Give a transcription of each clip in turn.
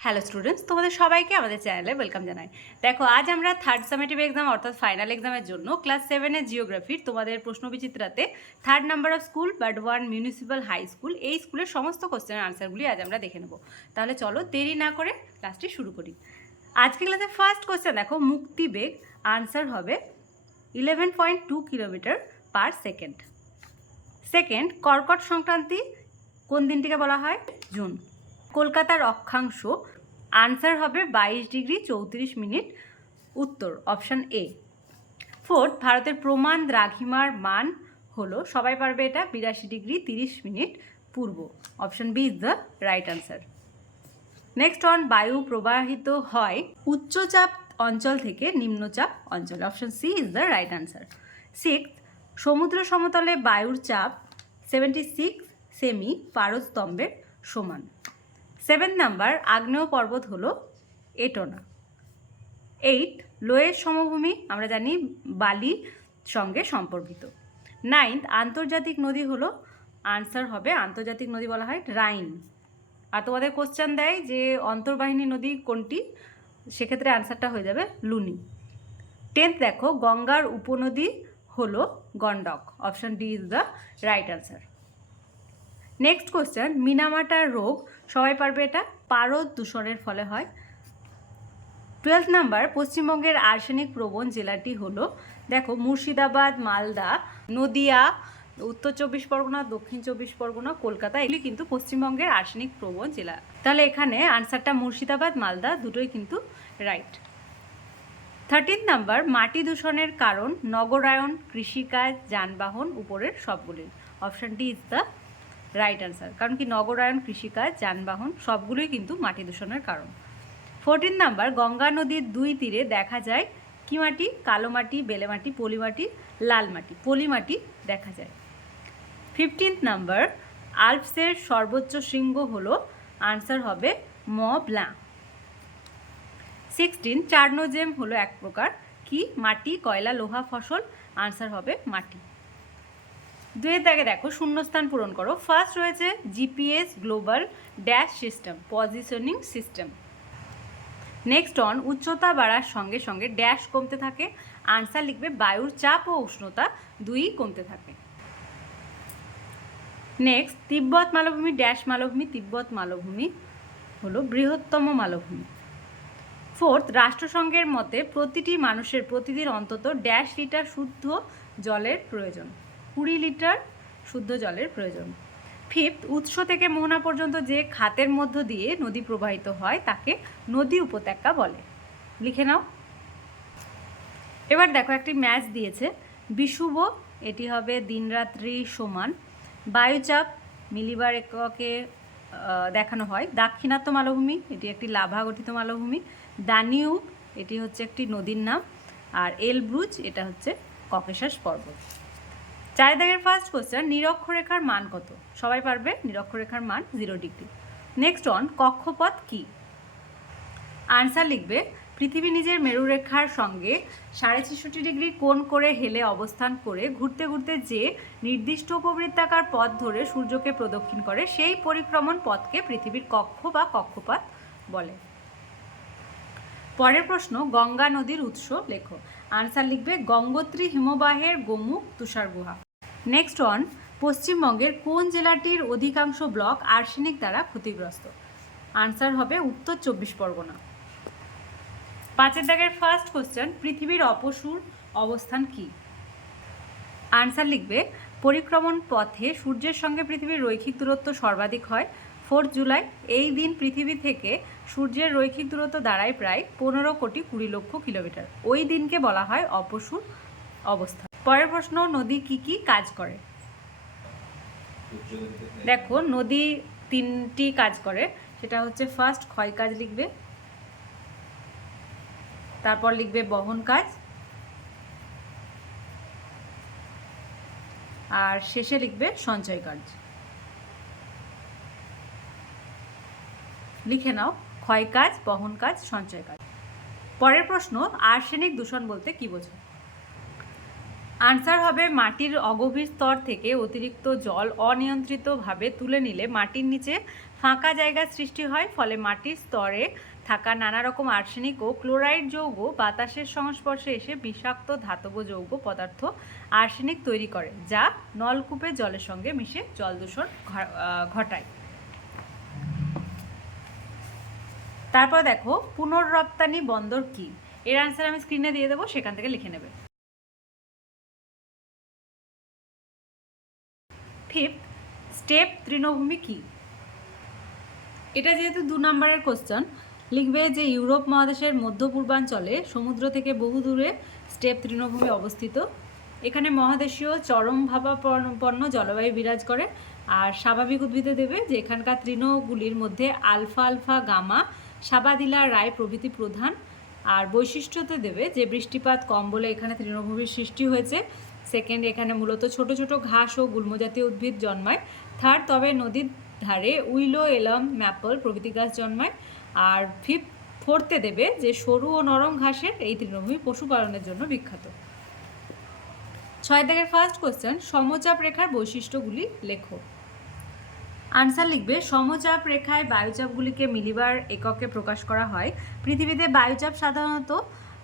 Hello students তোমাদের সবাইকে আমাদের চ্যানেলে ওয়েলকাম জানাই। দেখো, আজ আমরা থার্ড সামেটিভ এক্সাম অর্থাৎ ফাইনাল এক্সামের জন্য ক্লাস সেভেনের জিওগ্রাফির তোমাদের প্রশ্নবিচিত্রাতে third number of school but one municipal high school এই স্কুলের সমস্ত কোশ্চেনের আনসারগুলি আজ আমরা দেখে নেব। তাহলে চলো দেরি না করে ক্লাসটি শুরু করি। আজকে ক্লাসে ফার্স্ট কোশ্চেন দেখো, মুক্তিবেগ আনসার হবে eleven point two kilometre per second second কর্কট সংক্রান্তি কোন দিনটিকে বলা হয়? জুন। কলকাতার অক্ষাংশ। আনসার হবে বাইশ ডিগ্রি চৌত্রিশ মিনিট। উত্তর অপশান এ ফোর্থ ভারতের প্রমাণ দ্রাঘিমার মান হলো, সবাই পারবে এটা, বিরাশি ডিগ্রি তিরিশ minute Purba. Option B is the right answer next one বায়ু প্রবাহিত হয়, উচ্চচাপ অঞ্চল থেকে নিম্নচাপ অঞ্চলে। Option C is the right answer six সমুদ্র সমতলে বায়ুর চাপ সেভেন্টি সিক্স সেমি পারস্তম্ভের সমান। সেভেন নাম্বার আগ্নেয় পর্বত হলো এটোনা। এইট, লোয়ের সমভূমি, আমরা জানি বালি সঙ্গে সম্পর্কিত। নাইন্থ, আন্তর্জাতিক নদী হলো, আনসার হবে আন্তর্জাতিক নদী বলা হয়, রাইন। আর তোমাদের কোশ্চেন দেয় যে অন্তর্বাহিনী নদী কোনটি? সেক্ষেত্রে আনসারটা হয়ে যাবে লুনি। টেন্থ দেখো, গঙ্গার উপনদী হলো Gandak. Option D is the right answer next question মিনামাটার রোগ সবাই পারবে এটা? পারদ দূষণের ফলে হয়। টুয়েলভ নাম্বার পশ্চিমবঙ্গের আর্সেনিক প্রবণ জেলাটি হলো, দেখো, মুর্শিদাবাদ, মালদা, নদিয়া, উত্তর চব্বিশ পরগনা, দক্ষিণ চব্বিশ পরগনা, কলকাতা, এগুলি কিন্তু পশ্চিমবঙ্গের আর্সেনিক প্রবণ জেলা। তাহলে এখানে আনসারটা মুর্শিদাবাদ, মালদা, দুটোই কিন্তু রাইট থার্টিন নাম্বার মাটি দূষণের কারণ, নগরায়ন, কৃষিকাজ, যানবাহন, উপরের সবগুলির option D is the right answer কারণ কি নগরায়ন কৃষিকাজ, যানবাহন, সবগুলোই কিন্তু মাটি দূষণের কারণ। ফোরটিন নাম্বার গঙ্গা নদীর দুই তীরে দেখা যায় কি মাটি? কালো মাটি, বেলে মাটি, পলি মাটি, লাল মাটি, পলি মাটি দেখা যায়। ফিফটিন্থ নাম্বার আলপসের সর্বোচ্চ শৃঙ্গ হল আনসার হবে ম ব্লাঁ। সিক্সটিন চার্নোজেম হলো এক প্রকার, কি? মাটি, কয়লা, লোহা, ফসল আনসার হবে মাটি। দুয়ের দাগে দেখো, শূন্যস্থান পূরণ করো। ফার্স্ট রয়েছে GPS global dash system positioning system next one উচ্চতা বাড়ার সঙ্গে সঙ্গে ড্যাশ কমতে থাকে। আনসার লিখবে বায়ুর চাপ ও উষ্ণতা দুই কমতে থাকে। নেক্সট তিব্বত মালভূমি ড্যাশ মালভূমি, তিব্বত মালভূমি হলো বৃহত্তম মালভূমি। ফোর্থ রাষ্ট্রসংঘের মতে প্রতিটি মানুষের প্রতিদিন অন্তত ড্যাশ লিটার শুদ্ধ জলের প্রয়োজন। কুড়ি লিটার শুদ্ধ জলের প্রয়োজন। ফিফথ উৎস থেকে মোহনা পর্যন্ত যে খাতের মধ্য দিয়ে নদী প্রবাহিত হয়, তাকে নদী উপত্যকা বলে। লিখে নাও। এবার দেখো, একটি ম্যাচ দিয়েছে। বিষুব এটি হবে দিনরাত্রি সমান। বায়ুচাপ মিলিবার এককে দেখানো হয়। দাক্ষিণাত্য মালভূমি, এটি একটি লাভা গঠিত মালভূমি। দানিউব এটি হচ্ছে একটি নদীর নাম। আর এলব্রুজ, এটা হচ্ছে ককেশাস পর্বত। চার দাগের ফার্স্ট কোশ্চেন নিরক্ষরেখার মান কত? সবাই পারবে? নিরক্ষরেখার মান জিরো ডিগ্রি নেক্সট অন কক্ষপথ কি? আনসার লিখবে, পৃথিবী নিজের মেরুরেখার সঙ্গে সাড়ে ছেষট্টি ডিগ্রি কোণ করে হেলে অবস্থান করে ঘুরতে ঘুরতে যে নির্দিষ্ট উপবৃত্তাকার পথ ধরে সূর্যকে প্রদক্ষিণ করে, সেই পরিক্রমণ পথকে পৃথিবীর কক্ষ বা কক্ষপথ বলে। পরের প্রশ্ন, গঙ্গা নদীর উৎস লেখো। আনসার লিখবে, গঙ্গোত্রী হিমবাহের গোমুখ তুষার গুহা নেক্সট ওয়ান পশ্চিমবঙ্গের কোন জেলাটির অধিকাংশ ব্লক আর্সেনিক দ্বারা ক্ষতিগ্রস্ত? আনসার হবে উত্তর চব্বিশ পরগনা। পাঁচের দাগের ফার্স্ট কোশ্চেন পৃথিবীর অপসূর অবস্থান কি? আনসার লিখবে, পরিক্রমণ পথে সূর্যের সঙ্গে পৃথিবীর রৈখিক দূরত্ব সর্বাধিক হয়। ফোর্থ জুলাই, এই দিন পৃথিবী থেকে সূর্যের রৈখিক দূরত্ব দাঁড়ায় প্রায় পনেরো কোটি কুড়ি লক্ষ কিলোমিটার। ওই দিনকে বলা হয় অপসূর অবস্থা পরের প্রশ্ন, নদী কি কি কাজ করে? দেখো, নদী তিনটি কাজ করে। সেটা হচ্ছে ফার্স্ট ক্ষয় কাজ লিখবে, তারপর লিখবে বহন কাজ, আর শেষে লিখবে সঞ্চয় কাজ। লিখে নাও, ক্ষয় কাজ, বহন কাজ, সঞ্চয় কাজ। পরের প্রশ্ন, আর্সেনিক দূষণ বলতে কি বোঝো আনসার হবে মাটির অগভীর স্তর থেকে অতিরিক্ত জল অনিয়ন্ত্রিতভাবে তুলে নিলে মাটির নিচে ফাঁকা জায়গা সৃষ্টি হয়, ফলে মাটির স্তরে থাকা নানা রকম আর্সেনিক ও ক্লোরাইড যৌগ বাতাসের সংস্পর্শে এসে বিষাক্ত ধাতব যৌগ পদার্থ আর্সেনিক তৈরি করে, যা নলকূপের জলের সঙ্গে মিশে জল দূষণ ঘটায়। তারপর দেখো, পুনর্রপ্তানি বন্দর কি? এর আনসার আমি স্ক্রিনে দিয়ে দেবো, সেখান থেকে লিখে নেবে। ফিফথ স্টেপ তৃণভূমি কি? এটা যেহেতু দু নম্বরের কোশ্চেন লিখবে যে ইউরোপ মহাদেশের মধ্য পূর্বাঞ্চলে সমুদ্র থেকে বহু দূরে স্টেপ তৃণভূমি অবস্থিত। এখানে মহাদেশীয় চরম ভাবাপন্ন জলবায়ু বিরাজ করে আর স্বাভাবিক উদ্ভিদে দেবে যে এখানকার তৃণগুলির মধ্যে আলফা আলফা গামা, সাবাদিলা রায় প্রভৃতি প্রধান। আর বৈশিষ্ট্যতে দেবে যে বৃষ্টিপাত কম বলে এখানে তৃণভূমির সৃষ্টি হয়েছে। সেকেন্ড এখানে মূলত ছোট ছোট ঘাস ও গুল্মজাতীয় উদ্ভিদ জন্মায়। থার্ড তবে নদীর ধারে উইলো, এলম, ম্যাপল প্রভৃতি গাছ জন্মায়। আর ফিফথ ফোর্থে দেবে যে সরু ও নরম ঘাসের এই তৃণভূমি পশুপালনের জন্য বিখ্যাত। ছয় দাগের ফার্স্ট কোশ্চেন সমচাপ রেখার বৈশিষ্ট্যগুলি লেখো। আনসার লিখবে, সমচাপ রেখায় বায়ুচাপগুলিকে মিলিবার এককে প্রকাশ করা হয়। পৃথিবীতে বায়ুচাপ সাধারণত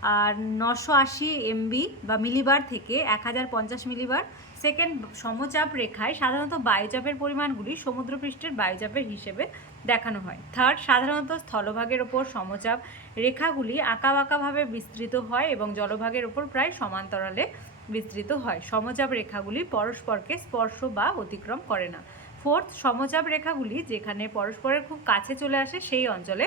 আর নশো আশি এমবি বা মিলিবার থেকে এক হাজার পঞ্চাশ মিলিবার। সেকেন্ড সমচাপ রেখায় সাধারণত বায়ুচাপের পরিমাণগুলি সমুদ্রপৃষ্ঠের বায়ুচাপের হিসেবে দেখানো হয়। থার্ড সাধারণত স্থলভাগের ওপর সমচাপ রেখাগুলি আঁকাবাঁকাভাবে বিস্তৃত হয় এবং জলভাগের ওপর প্রায় সমান্তরালে বিস্তৃত হয়। সমচাপ রেখাগুলি পরস্পরকে স্পর্শ বা অতিক্রম করে না। ফোর্থ সমচাপ রেখাগুলি যেখানে পরস্পরের খুব কাছে চলে আসে সেই অঞ্চলে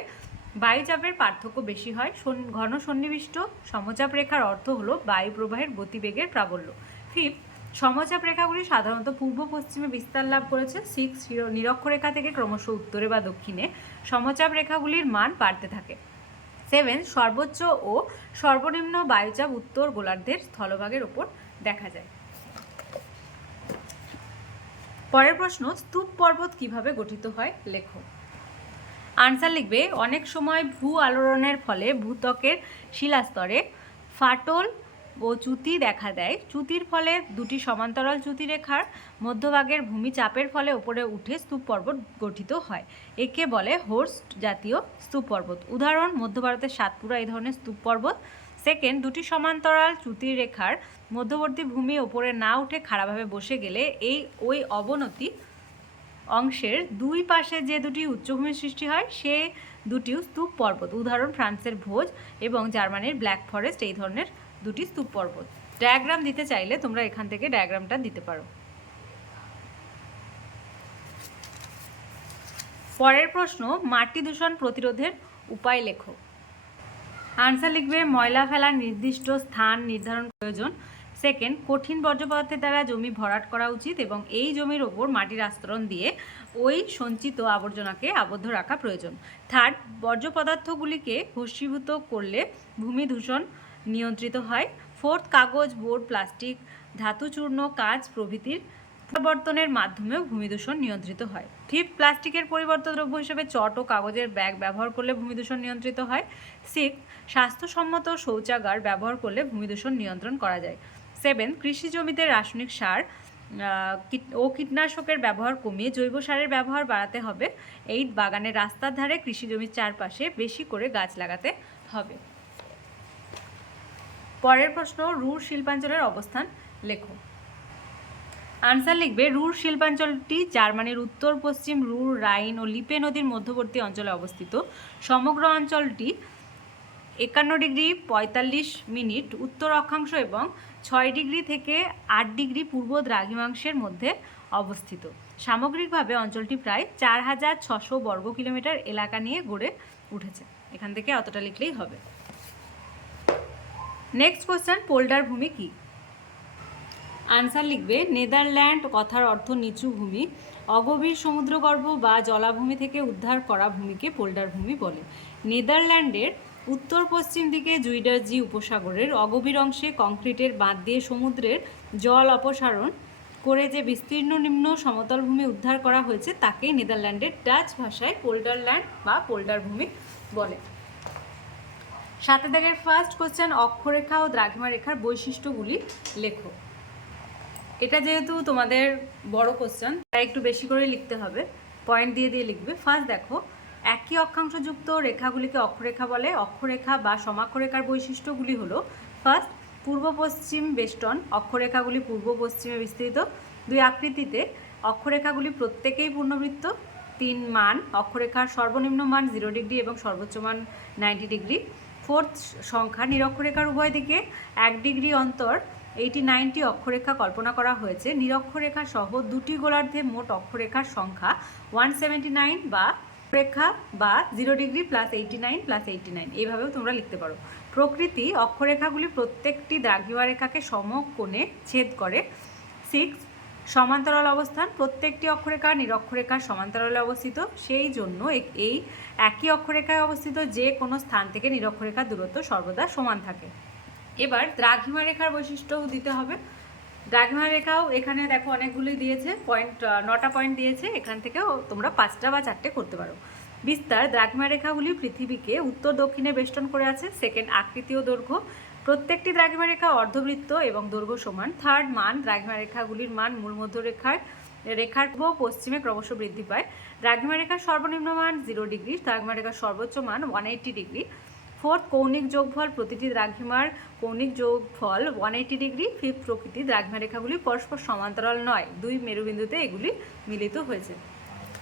বায়ুচাপের পার্থক্য বেশি হয়। ঘন সন্নিবিষ্ট সমচাপ রেখার অর্থ হলো বায়ু প্রবাহের গতিবেগের প্রাবল্য। ফিফথ সমচাপ রেখাগুলি সাধারণত পূর্ব পশ্চিমে বিস্তার লাভ করেছে। সিক্স নিরক্ষরেখা থেকে ক্রমশ উত্তরে বা দক্ষিণে সমচাপ রেখাগুলির মান বাড়তে থাকে। সেভেন, সর্বোচ্চ ও সর্বনিম্ন বায়ুচাপ উত্তর গোলার্ধের স্থলভাগের ওপর দেখা যায়। পরের প্রশ্ন, স্তূপ পর্বত কীভাবে গঠিত হয়? লেখো। আনসার লিখবে, অনেক সময় ভূ আলোড়নের ফলে ভূত্বকের শিলাস্তরে ফাটল ও চ্যুতি দেখা দেয়। চ্যুতির ফলে দুটি সমান্তরাল চ্যুতি রেখার মধ্যভাগের ভূমি চাপের ফলে উপরে উঠে স্তূপ পর্বত গঠিত হয়। একে বলে হোর্স্ট জাতীয় স্তূপ পর্বত। উদাহরণ, মধ্য ভারতের সাতপুরা এই ধরনের স্তূপ পর্বত। সেকেন্ড দুটি সমান্তরাল চ্যুতি রেখার মধ্যবর্তী ভূমি ওপরে না উঠে খাড়াভাবে বসে গেলে এই ওই অবনতি অংশের দুই পাশে যে দুটি উচ্চভূমির সৃষ্টি হয়, সে দুটিও স্তূপ পর্বত। উদাহরণ, ফ্রান্সের ভোজ এবং জার্মানির ব্ল্যাক ফরেস্ট, এই ধরনের দুটি স্তূপ পর্বত। ডায়াগ্রাম দিতে চাইলে তোমরা এখান থেকে ডায়াগ্রামটা দিতে পারো। পরের প্রশ্ন, মাটি দূষণ প্রতিরোধের উপায় লেখো। আনসার লিখবে, ময়লা ফেলার নির্দিষ্ট স্থান নির্ধারণ প্রয়োজন। সেকেন্ড কঠিন বর্জ্য পদার্থের দ্বারা জমি ভরাট করা উচিত এবং এই জমির ওপর মাটির আস্তরণ দিয়ে ওই সঞ্চিত আবর্জনাকে আবদ্ধ রাখা প্রয়োজন। থার্ড বর্জ্য পদার্থগুলিকে ভস্মীভূত করলে ভূমি দূষণ নিয়ন্ত্রিত হয়। ফোর্থ কাগজ বোর্ড প্লাস্টিক ধাতুচূর্ণ কাঁচ প্রভৃতির পরিবর্তনের মাধ্যমেও ভূমিদূষণ নিয়ন্ত্রিত হয়। ফিফথ প্লাস্টিকের পরিবর্তন দ্রব্য হিসেবে চট ও কাগজের ব্যাগ ব্যবহার করলে ভূমিদূষণ নিয়ন্ত্রিত হয়। সিক্স স্বাস্থ্যসম্মত শৌচাগার ব্যবহার করলে ভূমিদূষণ নিয়ন্ত্রণ করা যায়। সেভেন, কৃষি জমিতে রাসায়নিক সার ও কীটনাশকের ব্যবহার কমিয়ে জৈব সারের ব্যবহার বাড়াতে হবে। এই বাগানের রাস্তার ধারে কৃষি জমির চারপাশে বেশি করে গাছ লাগাতে হবে। পরের প্রশ্ন, রুর শিল্পাঞ্চলের অবস্থান লেখো। আনসার লিখবে, রুর শিল্পাঞ্চলটি জার্মানির উত্তর, পশ্চিম রুর, রাইন ও লিপে নদীর মধ্যবর্তী অঞ্চলে অবস্থিত। সমগ্র অঞ্চলটি একান্ন ডিগ্রি পঁয়তাল্লিশ মিনিট উত্তর অক্ষাংশ এবং ছয় ডিগ্রি থেকে আট ডিগ্রি পূর্ব দ্রাঘিমাংশের মধ্যে অবস্থিত। সামগ্রিকভাবে অঞ্চলটি প্রায় চার হাজার ছশো বর্গ কিলোমিটার এলাকা নিয়ে গড়ে উঠেছে। এখান থেকে অতটা লিখলেই হবে। নেক্সট কোয়েশ্চেন পোল্ডার ভূমি কী? আনসার লিখবে, নেদারল্যান্ড কথার অর্থ নিচু ভূমি, অগভীর সমুদ্রগর্ভ বা জলাভূমি থেকে উদ্ধার করা ভূমিকে পোল্ডার ভূমি বলে। নেদারল্যান্ডের উত্তর পশ্চিম দিকে জুইডারজি উপসাগরের অগভীর অংশে কংক্রিটের বাঁধ দিয়ে সমুদ্রের জল অপসারণ করে যে বিস্তীর্ণ নিম্ন সমতল ভূমি উদ্ধার করা হয়েছে, তাকেই নেদারল্যান্ডের ডাচ ভাষায় পোল্ডারল্যান্ড বা পোল্ডার ভূমি বলে। সাথে দাগের ফার্স্ট কোশ্চেন, অক্ষরেখা ও দ্রাঘিমা রেখার বৈশিষ্ট্যগুলি লেখো। এটা যেহেতু তোমাদের বড় কোশ্চেন, তাই একটু বেশি করে লিখতে হবে। পয়েন্ট দিয়ে দিয়ে লিখবে। ফার্স্ট দেখো একই অক্ষাংশযুক্ত রেখাগুলিকে অক্ষরেখা বলে। অক্ষরেখা বা সমাক্ষরেখার বৈশিষ্ট্যগুলি হলো ফার্স্ট পূর্ব পশ্চিম বেষ্টন, অক্ষরেখাগুলি পূর্ব পশ্চিমে বিস্তৃত। দুই আকৃতিতে অক্ষরেখাগুলি প্রত্যেকেই পূর্ণবৃত্ত। তিন মান, অক্ষরেখার সর্বনিম্ন মান জিরো ডিগ্রি এবং সর্বোচ্চ মান নাইনটি ডিগ্রি ফোর্থ সংখ্যা নিরক্ষরেখার উভয় দিকে এক ডিগ্রি অন্তর। এইটি নাইনটি অক্ষরেখা কল্পনা করা হয়েছে। নিরক্ষরেখা সহ দুটি গোলার্ধে মোট অক্ষরেখার সংখ্যা ওয়ান সেভেন্টি নাইন বা রেখা বা zero degree plus eighty nine plus eighty nine এইভাবেও তোমরা লিখতে পারো। প্রকৃতি অক্ষরেখাগুলি প্রত্যেকটি দ্রাঘিমা রেখাকে সমকোণে ছেদ করে। সিক্স সমান্তরাল অবস্থান, প্রত্যেকটি অক্ষরেখা নিরক্ষরেখার সমান্তরালে অবস্থিত। সেই জন্য এই একই অক্ষরেখায় অবস্থিত যে কোনো স্থান থেকে নিরক্ষরেখার দূরত্ব সর্বদা সমান থাকে। এবার দ্রাঘিমা রেখার বৈশিষ্ট্যও দিতে হবে। দ্রাঘিমা রেখাও এখানে দেখো অনেকগুলি দিয়েছে পয়েন্ট নটা পয়েন্ট দিয়েছে, এখান থেকেও তোমরা পাঁচটা বা চারটে করতে পারো। বিস্তার দ্রাঘিমা রেখাগুলি পৃথিবীকে উত্তর দক্ষিণে বেষ্টন করে আছে সেকেন্ড আকৃতি ও দৈর্ঘ্য। প্রত্যেকটি দ্রাঘিমা রেখা অর্ধবৃত্ত এবং দৈর্ঘ্য সমান। থার্ড মান দ্রাঘিমা রেখাগুলির মান মূল রেখার ও পশ্চিমে ক্রমশ বৃদ্ধি পায়। দ্রাঘিমা রেখার সর্বনিম্ন মান জিরো ডিগ্রি দ্রাঘিমা রেখার সর্বোচ্চ মান ওয়ান এইট্টি ডিগ্রি ফোর্থ কৌণিক যোগফল প্রতিটি দ্রাঘিমার কৌণিক যোগফল ওয়ান এইটি ডিগ্রি ফিফথ প্রকৃতি দ্রাঘিমা রেখাগুলি পরস্পর সমান্তরাল নয়, দুই মেরুবিন্দুতে এগুলি মিলিত হয়েছে।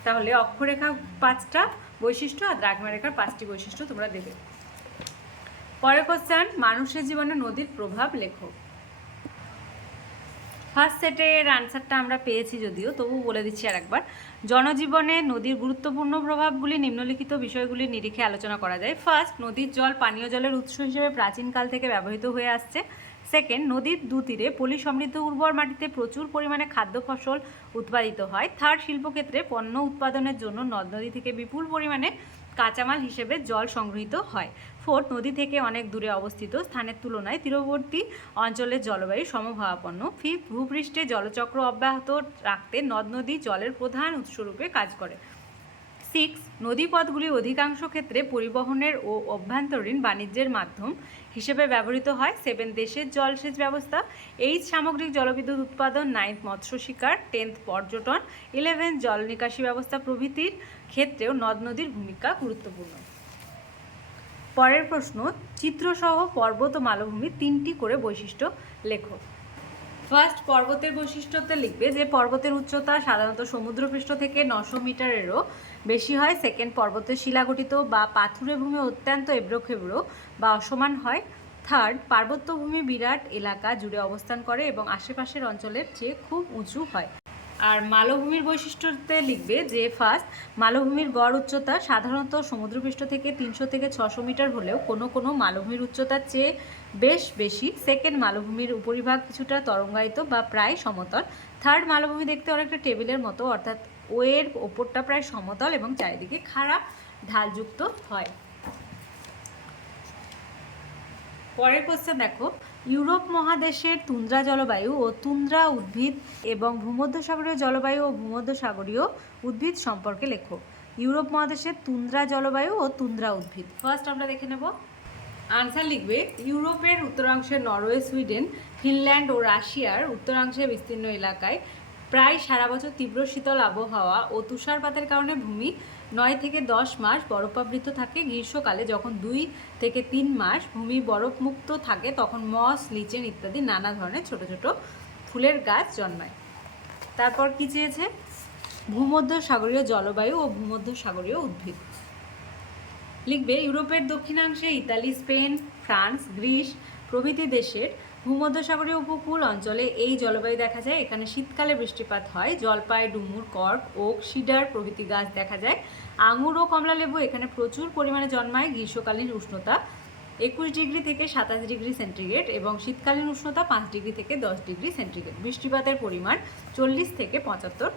তাহলে অক্ষরেখা পাঁচটা বৈশিষ্ট্য আর দ্রাঘিমা রেখার পাঁচটি বৈশিষ্ট্য তোমরা দেবে। পরের কোশ্চেন মানুষের জীবনে নদীর প্রভাব লেখো। ফার্স্ট সেটের আনসারটা আমরা পেয়েছি যদিও তবু বলে দিচ্ছি আর একবার জনজীবনে নদীর গুরুত্বপূর্ণ প্রভাবগুলি নিম্নলিখিত বিষয়গুলির নিরিখে আলোচনা করা যায়। ফার্স্ট নদীর জল পানীয় জলের উৎস হিসেবে প্রাচীনকাল থেকে ব্যবহৃত হয়ে আসছে। সেকেন্ড নদীর দুতীরে পলি সমৃদ্ধ উর্বর মাটিতে প্রচুর পরিমাণে খাদ্য ফসল উৎপাদিত হয়। থার্ড শিল্পক্ষেত্রে পণ্য উৎপাদনের জন্য নদ নদী থেকে বিপুল পরিমাণে কাঁচামাল হিসেবে জল সংগৃহীত হয়। ফোর্থ নদী থেকে অনেক দূরে অবস্থিত। স্থানের তুলনায় তীরবর্তী অঞ্চলের জলবায়ু সমভাবাপন্ন। ফিফথ ভূপৃষ্ঠে জলচক্র অব্যাহত রাখতে নদ নদী জলের প্রধান উৎসরূপে কাজ করে। সিক্স, নদীপথগুলি অধিকাংশ ক্ষেত্রে পরিবহনের ও অভ্যন্তরীণ বাণিজ্যের মাধ্যম হিসেবে ব্যবহৃত হয়। সেভেন, দেশের জলসেচ ব্যবস্থা। এইট সামগ্রিক জলবিদ্যুৎ উৎপাদন। নাইন্থ মৎস্য শিকার। টেন্থ পর্যটন। ইলেভেন, জল নিকাশি ব্যবস্থা প্রভৃতির ক্ষেত্রেও নদ নদীর ভূমিকা গুরুত্বপূর্ণ। পরের প্রশ্ন, চিত্রসহ পর্বত ও মালভূমির তিনটি করে বৈশিষ্ট্য লেখো। ফার্স্ট পর্বতের বৈশিষ্ট্যতে লিখবে যে পর্বতের উচ্চতা সাধারণত সমুদ্রপৃষ্ঠ থেকে নশো মিটারেরও বেশি হয়। সেকেন্ড পর্বতের শিলাগঠিত বা পাথুরে ভূমি অত্যন্ত এবড়োখেবড়ো বা অসমান হয়। থার্ড পার্বত্য ভূমি বিরাট এলাকা জুড়ে অবস্থান করে এবং আশেপাশের অঞ্চলের চেয়ে খুব উঁচু হয়। আর মালভূমির বৈশিষ্ট্যতে লিখবে যে ফার্স্ট মালভূমির গড় উচ্চতা সাধারণত সমুদ্রপৃষ্ঠ থেকে তিনশো থেকে ছশো মিটার হলেও কোনো কোনো মালভূমির উচ্চতার চেয়ে বেশ বেশি। সেকেন্ড মালভূমির উপরিভাগ কিছুটা তরঙ্গায়িত বা প্রায় সমতল। থার্ড মালভূমি দেখতে অনেকটা টেবিলের মতো, অর্থাৎ ওয়ের ওপরটা প্রায় সমতল এবং চারিদিকে খারাপ ঢালযুক্ত হয়। পরের কোশ্চেন দেখো ইউরোপ মহাদেশের তুন্দ্রা জলবায়ু ও তুন্দ্রা উদ্ভিদ এবং ভূমধ্যসাগরীয় জলবায়ু ও ভূমধ্যসাগরীয় উদ্ভিদ সম্পর্কে লেখো ইউরোপ মহাদেশের তুন্দ্রা জলবায়ু ও তুন্দ্রা উদ্ভিদ। ফার্স্ট আমরা দেখে নেব। আনসার লিখবে, ইউরোপের উত্তরাংশে নরওয়ে, সুইডেন, ফিনল্যান্ড ও রাশিয়ার উত্তরাংশে বিস্তীর্ণ এলাকায় প্রায় সারা বছর তীব্র শীতল আবহাওয়া ও তুষারপাতের কারণে ভূমি নয় থেকে দশ মাস বরফাবৃত থাকে। গ্রীষ্মকালে যখন দুই থেকে তিন মাস ভূমি বরফমুক্ত থাকে, তখন মস, লিচেন ইত্যাদি নানা ধরনের ছোট ছোট ফুলের গাছ জন্মায়। তারপর কি চেয়েছে? ভূমধ্য সাগরীয় জলবায়ু ও ভূমধ্য সাগরীয় উদ্ভিদ। লিখবে, ইউরোপের দক্ষিণাংশে ইতালি, স্পেন, ফ্রান্স, গ্রিস প্রভৃতি দেশের ভূমধ্যসাগরীয় উপকূল অঞ্চলে এই জলবায়ু দেখা যায়। এখানে শীতকালে বৃষ্টিপাত হয়। জলপাই, ডুমুর, কর্ক, ওক, সিডার প্রভৃতি গাছ দেখা যায়। আঙুর ও কমলা লেবু এখানে প্রচুর পরিমাণে জন্মায়। গ্রীষ্মকালীন উষ্ণতা একুশ ডিগ্রি থেকে সাতাশ ডিগ্রি সেন্টিগ্রেড এবং শীতকালীন উষ্ণতা পাঁচ ডিগ্রি থেকে দশ ডিগ্রি সেন্টিগ্রেড। বৃষ্টিপাতের পরিমাণ চল্লিশ থেকে পঁচাত্তর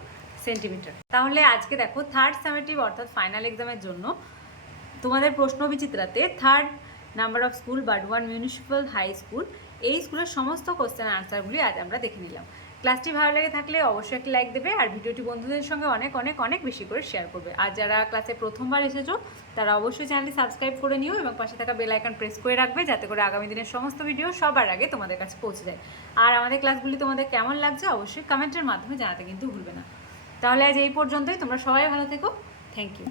সেন্টিমিটার। তাহলে আজকে দেখো থার্ড সামেটিভ অর্থাৎ ফাইনাল এক্সামের জন্য তোমাদের প্রশ্ন বিচিত্রাতে। Third number of school ward one municipal high school এই স্কুলের সমস্ত কোশ্চেন আনসারগুলি আজ আমরা দেখে নিলাম। ক্লাসটি ভালো লেগে থাকলে অবশ্যই একটি লাইক দেবে আর ভিডিওটি বন্ধুদের সঙ্গে অনেক অনেক অনেক বেশি করে শেয়ার করবে। আর যারা ক্লাসে প্রথমবার এসেছ, তারা অবশ্যই চ্যানেলটি সাবস্ক্রাইব করে নিও এবং পাশে থাকা বেল আইকন প্রেস করে রাখবে যাতে করে আগামী দিনের সমস্ত ভিডিও সবার আগে তোমাদের কাছে পৌঁছে যায়। আর আমাদের ক্লাসগুলি তোমাদের কেমন লাগছে অবশ্যই কমেন্টের মাধ্যমে জানাতে কিন্তু ভুলবে না। তাহলে আজ এই পর্যন্তই, তোমরা সবাই ভালো থেকো। Thank you